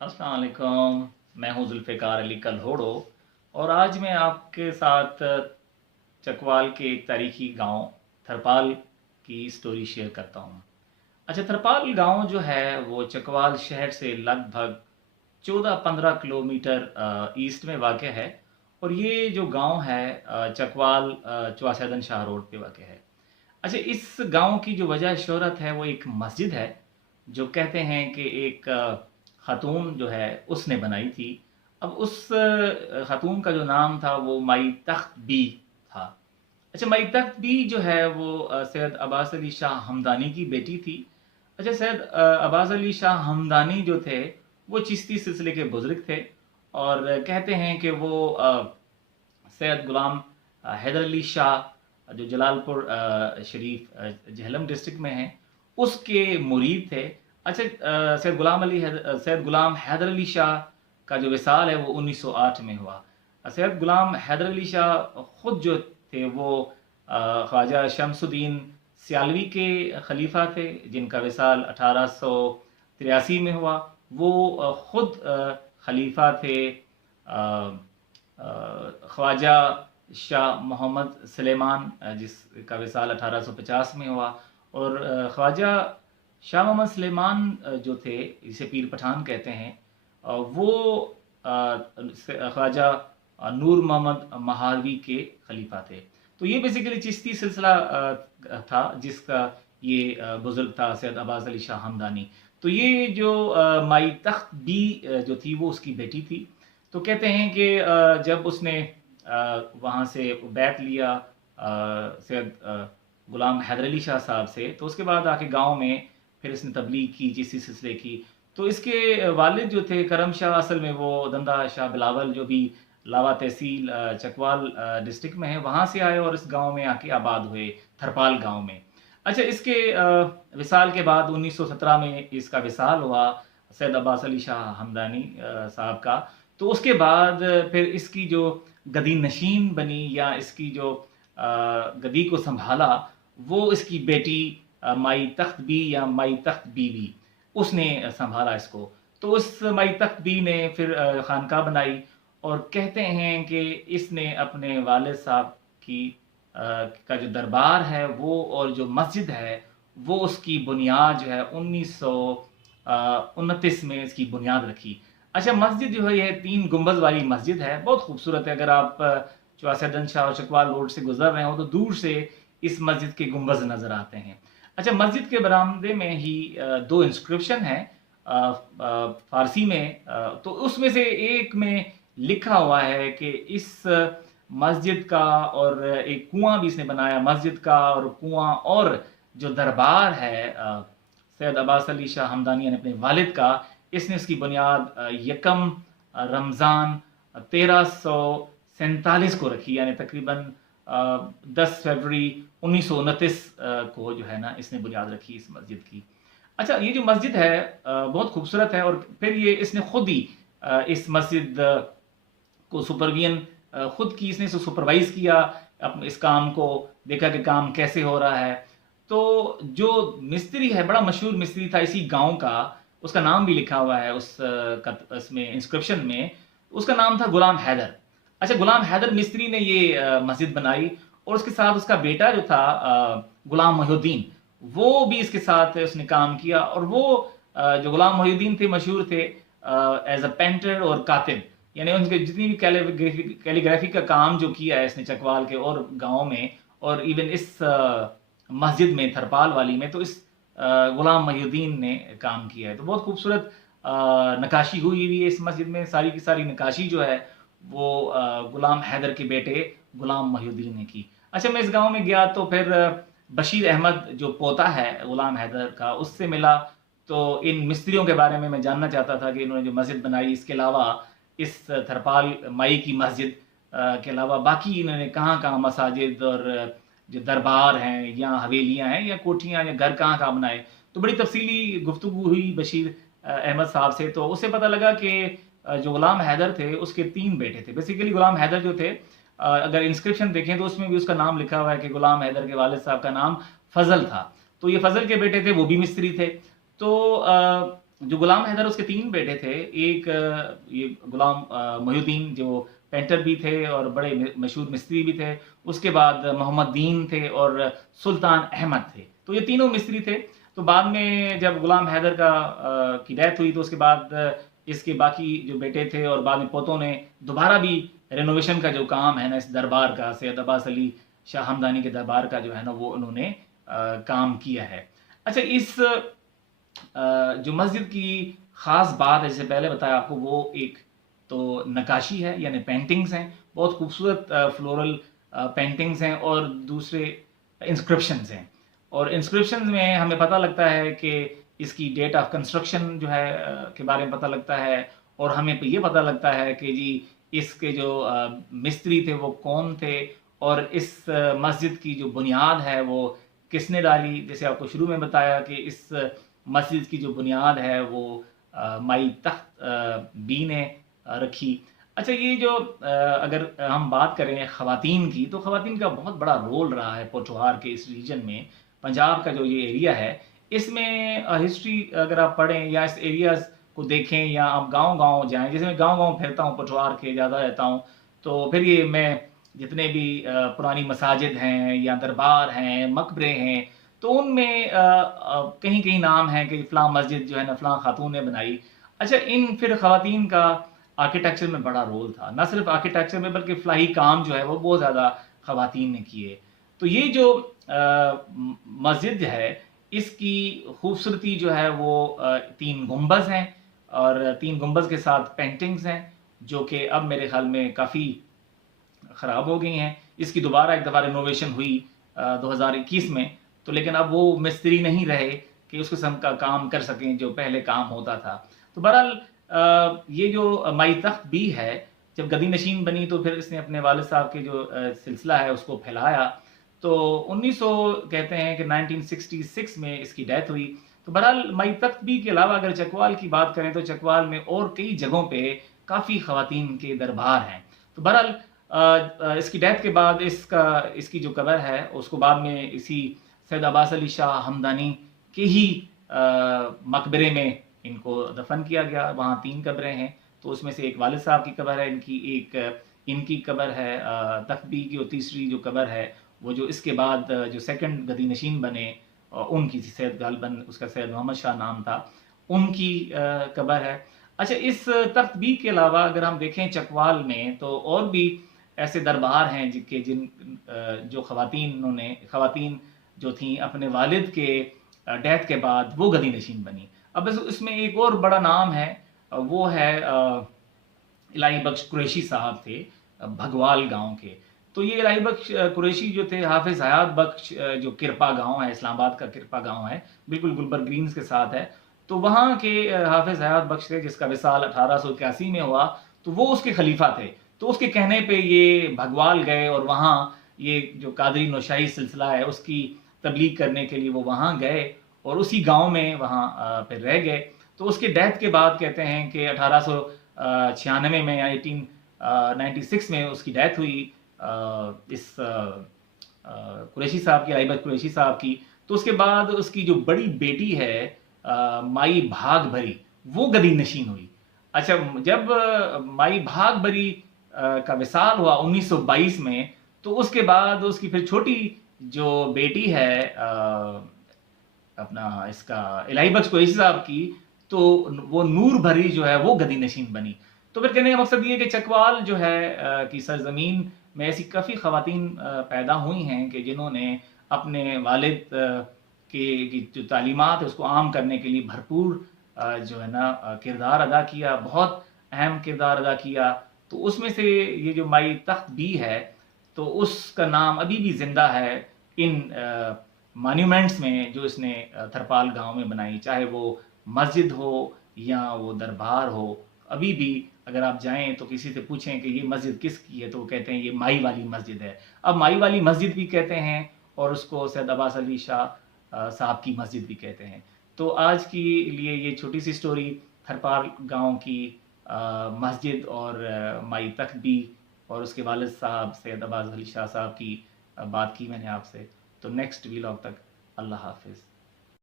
अस्सलाम वालेकुम। मैं हूँ जुल्फ़िकार अली कल्होड़ो और आज मैं आपके साथ चकवाल के एक तारीखी गांव थरपाल की स्टोरी शेयर करता हूँ। अच्छा, थरपाल गांव जो है वो चकवाल शहर से लगभग 14-15 किलोमीटर ईस्ट में वाक़ है और ये जो गांव है चकवाल चौसैदन शाह रोड पे वाक़ है। अच्छा, इस गांव की जो वजह शोहरत है वो एक मस्जिद है जो कहते हैं कि एक खातून जो है उसने बनाई थी। अब उस खातून का जो नाम था वो माई तख्त बी था। अच्छा, माई तख्त बी जो है वो सैयद अब्बास अली शाह हमदानी की बेटी थी। अच्छा, सैयद अब्बास अली शाह हमदानी जो थे वो चिश्ती सिलसिले के बुजुर्ग थे और कहते हैं कि वो सैयद गुलाम हैदर अली शाह जो जलालपुर शरीफ जहलम डिस्ट्रिक्ट में है उसके मुरीद थे। अच्छा, सैयद गुलाम हैदर अली शाह का जो विसाल है वो 1908 में हुआ। सैयद गुलाम हैदर अली शाह खुद जो थे वो ख्वाजा शमसुद्दीन सियालवी के खलीफा थे जिनका विसाल 1883 में हुआ। वो खुद खलीफा थे ख्वाजा शाह मोहम्मद सुलेमान जिसका विसाल 1850 में हुआ और ख्वाजा शाह मोहम्मद सुलेमान जो थे इसे पीर पठान कहते हैं, वो ख्वाजा नूर मोहम्मद महारवी के खलीफा थे। तो ये बेसिकली चिश्ती सिलसिला था जिसका ये बुजुर्ग था सैयद अब्बास अली शाह हमदानी। तो ये जो माई तख्त बी जो थी वो उसकी बेटी थी। तो कहते हैं कि जब उसने वहाँ से बैत लिया सैयद गुलाम हैदर अली शाह साहब से, तो उसके बाद आके गांव में फिर इसने तबलीग की, चिश्ती सिलसिले की। तो इसके वालिद जो थे करम शाह, असल में वो दंदा शाह बिलावल जो भी लावा तहसील चकवाल डिस्ट्रिक्ट में है वहाँ से आए और इस गांव में आके आबाद हुए, थरपाल गांव में। अच्छा, इसके विसाल के बाद 1917 में इसका विसाल हुआ सैयद अब्बास अली शाह हमदानी साहब का। तो उसके बाद फिर इसकी जो गदी नशीन बनी या इसकी जो गदी को संभाला वो इसकी बेटी माई तख्त बी या माई तख्त बीवी उसने संभाला इसको। तो उस माई तख्त बी ने फिर खानका बनाई और कहते हैं कि इसने अपने वालिद साहब की का जो दरबार है वो और जो मस्जिद है वो उसकी बुनियाद जो है 1929 में इसकी बुनियाद रखी। अच्छा, मस्जिद जो है ये 3 गुंबज वाली मस्जिद है, बहुत खूबसूरत है। अगर आप चौसैदन शाह और चकवाल रोड से गुजर रहे हो तो दूर से इस मस्जिद के गुंबज नजर आते हैं। अच्छा, मस्जिद के बरामदे में ही 2 इंस्क्रिप्शन है फारसी में। तो उसमें से एक में लिखा हुआ है कि इस मस्जिद का और एक कुआं भी इसने बनाया, मस्जिद का और कुआं और जो दरबार है सैयद अब्बास अली शाह हमदानी ने अपने वालिद का, इसने उसकी बुनियाद यकम रमज़ान 1347 को रखी, यानी तकरीबन 10 फरवरी 1929 को जो है ना इसने बुनियाद रखी इस मस्जिद की। अच्छा, ये जो मस्जिद है बहुत खूबसूरत है और फिर ये इसने खुद ही इस मस्जिद को सुपरविजन खुद की इसने सुपरवाइज किया, अपने इस काम को देखा कि काम कैसे हो रहा है। तो जो मिस्त्री है, बड़ा मशहूर मिस्त्री था इसी गांव का, उसका नाम भी लिखा हुआ है उसमें इंस्क्रिप्शन में, उसका नाम था गुलाम हैदर। अच्छा, गुलाम हैदर मिस्त्री ने ये मस्जिद बनाई और उसके साथ उसका बेटा जो था गुलाम मोहिउद्दीन, वो भी इसके साथ उसने काम किया। और वो जो गुलाम मोहिउद्दीन थे मशहूर थे एज अ पेंटर और कातिब, यानी उनके जितनी भी कैलीग्राफी का काम जो किया है इसने चकवाल के और गाँव में और इवन इस मस्जिद में थरपाल वाली में, तो इस गुलाम मोहिउद्दीन ने काम किया है। तो बहुत खूबसूरत नकाशी हुई हुई है इस मस्जिद में, सारी की सारी नकाशी जो है वो गुलाम हैदर के बेटे गुलाम मोहिउद्दीन ने की। अच्छा, मैं इस गांव में गया तो फिर बशीर अहमद जो पोता है गुलाम हैदर का उससे मिला। तो इन मिस्त्रियों के बारे में मैं जानना चाहता था कि इन्होंने जो मस्जिद बनाई, इसके अलावा इस थरपाल माई की मस्जिद के अलावा बाकी इन्होंने कहाँ कहाँ मसाजिद और जो दरबार हैं या हवेलियाँ हैं या कोठियाँ या घर कहाँ कहाँ बनाए। तो बड़ी तफसीली गुफ्तगू हुई बशीर अहमद साहब से। तो उससे पता लगा कि जो गुलाम हैदर थे उसके 3 बेटे थे। बेसिकली गुलाम हैदर जो थे, अगर इंस्क्रिप्शन देखें तो उसमें भी उसका नाम लिखा हुआ है कि गुलाम हैदर के वालिद साहब का नाम फजल था। तो ये फजल के बेटे थे, वो भी मिस्त्री थे। तो जो गुलाम हैदर उसके 3 बेटे थे। एक ये गुलाम मोहिउद्दीन जो पेंटर भी थे और बड़े मशहूर मिस्त्री भी थे। उसके बाद मोहम्मद दीन थे और सुल्तान अहमद थे। तो ये तीनों मिस्त्री थे। तो बाद में जब गुलाम हैदर की डेथ हुई तो उसके बाद इसके बाकी जो बेटे थे और बाद में पोतों ने दोबारा भी रेनोवेशन का जो काम है ना इस दरबार का, सैयद अब्बास अली शाह हमदानी के दरबार का जो है ना वो उन्होंने काम किया है। अच्छा, इस जो मस्जिद की ख़ास बात है, जैसे पहले बताया आपको, वो एक तो नक्काशी है यानी पेंटिंग्स हैं, बहुत खूबसूरत फ्लोरल पेंटिंग्स हैं और दूसरे इंस्क्रिप्शंस हैं। और इंस्क्रिप्शंस में हमें पता लगता है कि इसकी डेट ऑफ कंस्ट्रक्शन जो है के बारे में पता लगता है और हमें ये पता लगता है कि जी इसके जो मिस्त्री थे वो कौन थे और इस मस्जिद की जो बुनियाद है वो किसने डाली। जैसे आपको शुरू में बताया कि इस मस्जिद की जो बुनियाद है वो माई तख्त बी ने रखी। अच्छा, ये जो अगर हम बात करें ख़वातीन की, तो ख़वातीन का बहुत बड़ा रोल रहा है पोठोहार के इस रीजन में। पंजाब का जो ये एरिया है इसमें हिस्ट्री अगर आप पढ़ें या इस एरियाज़ को देखें या आप गांव-गांव जाएं, जैसे मैं गांव-गांव फिरता हूँ, पोठोहार के ज़्यादा रहता हूँ, तो फिर ये मैं जितने भी पुरानी मसाजिद हैं या दरबार हैं, मकबरे हैं, तो उनमें कहीं-कहीं नाम है कि फ़लाँ मस्जिद जो है ना फ़लाँ खातून ने बनाई। अच्छा, इन फिर ख़वातीन का आर्किटेक्चर में बड़ा रोल था। ना सिर्फ़ आर्किटेक्चर में बल्कि फ़लाही काम जो है वो बहुत ज़्यादा ख़वातीन ने किए। तो ये जो मस्जिद है इसकी खूबसूरती जो है वो 3 गुंबज़ हैं और 3 गुंबज़ के साथ पेंटिंग्स हैं जो कि अब मेरे ख़्याल में काफ़ी ख़राब हो गई हैं। इसकी दोबारा एक दफ़ा रिनोवेशन हुई 2021 में, तो लेकिन अब वो मिस्त्री नहीं रहे कि उस किस्म का काम कर सकें जो पहले काम होता था। तो बहरहाल ये जो माई तख्त बी है, जब गदी नशीन बनी तो फिर इसने अपने वालिद साहब के जो सिलसिला है उसको फैलाया। तो 1900 कहते हैं कि 1966 में इसकी डेथ हुई। तो बहरहाल माई तख्त बी के अलावा अगर चकवाल की बात करें तो चकवाल में और कई जगहों पे काफ़ी ख़वातीन के दरबार हैं। तो बहरहाल इसकी डेथ के बाद इसकी जो कब्र है उसको बाद में इसी सैयद अब्बास अली शाह हमदानी के ही मकबरे में इनको दफन किया गया। वहाँ 3 कब्रें हैं, तो उसमें से एक वालिद साहब की कब्र है इनकी, एक इनकी कब्र है तख्त बी की, और तीसरी जो कब्र है वो जो इसके बाद जो सेकंड गदी नशीन बने उनकी थी, सैयद गालबन उसका सैयद मोहम्मद शाह नाम था, उनकी कब्र है। अच्छा, इस तख्त बी के अलावा अगर हम देखें चकवाल में तो और भी ऐसे दरबार हैं जो ख़वातीन जो थीं अपने वालिद के डेथ के बाद वो गदी नशीन बनी। अब इसमें एक और बड़ा नाम है, वो है इलाही बख्श कुरैशी साहब थे भगवाल गांव के। तो ये इलाही बख्श कुरैशी जो थे, हाफिज हयात बख्श जो किरपा गांव है, इस्लामाबाद का किरपा गांव है, बिल्कुल गुलबर्ग ग्रीन्स के साथ है, तो वहाँ के हाफिज हयात बख्श थे जिसका विसाल 1881 में हुआ, तो वो उसके खलीफा थे। तो उसके कहने पे ये भगवाल गए और वहाँ ये जो कादरी नौशाही सिलसिला है उसकी तबलीग करने के लिए वो वहाँ गए और उसी गांव में वहाँ फिर रह गए। तो उसके डेथ के बाद कहते हैं कि 1896 में या 1896 में उसकी डेथ हुई इस कुरैशी साहब की, अलीबख्श कुरैशी साहब की। तो उसके बाद उसकी जो बड़ी बेटी है माई भाग भरी, वो गदी नशीन हुई। अच्छा, जब माई भाग भरी का विसाल हुआ 1922 में, तो उसके बाद उसकी फिर छोटी जो बेटी है अपना इसका इलाही बख्श कुरैशी साहब की, तो वो नूर भरी जो है वो गदी नशीन बनी। तो फिर कहने का मकसद ये कि चकवाल जो है कि सरजमीन में ऐसी काफ़ी ख़वातीन पैदा हुई हैं कि जिन्होंने अपने वालिद की जो तालीमात है उसको आम करने के लिए भरपूर जो है ना किरदार अदा किया, बहुत अहम किरदार अदा किया। तो उसमें से ये जो माई तख्त बी है, तो उसका नाम अभी भी ज़िंदा है इन मॉन्यूमेंट्स में जो इसने थरपाल गांव में बनाई, चाहे वो मस्जिद हो या वो दरबार हो। अभी भी अगर आप जाएं तो किसी से पूछें कि ये मस्जिद किसकी है, तो वो कहते हैं ये माई वाली मस्जिद है। अब माई वाली मस्जिद भी कहते हैं और उसको सैयद अब्बास अली शाह साहब की मस्जिद भी कहते हैं। तो आज की लिए ये छोटी सी स्टोरी थरपाल गांव की मस्जिद और माई तख्त बी और उसके वालिद साहब सैयद अब्बास अली शाह साहब की बात की मैंने आपसे। तो नेक्स्ट व्लॉग तक अल्लाह हाफिज़।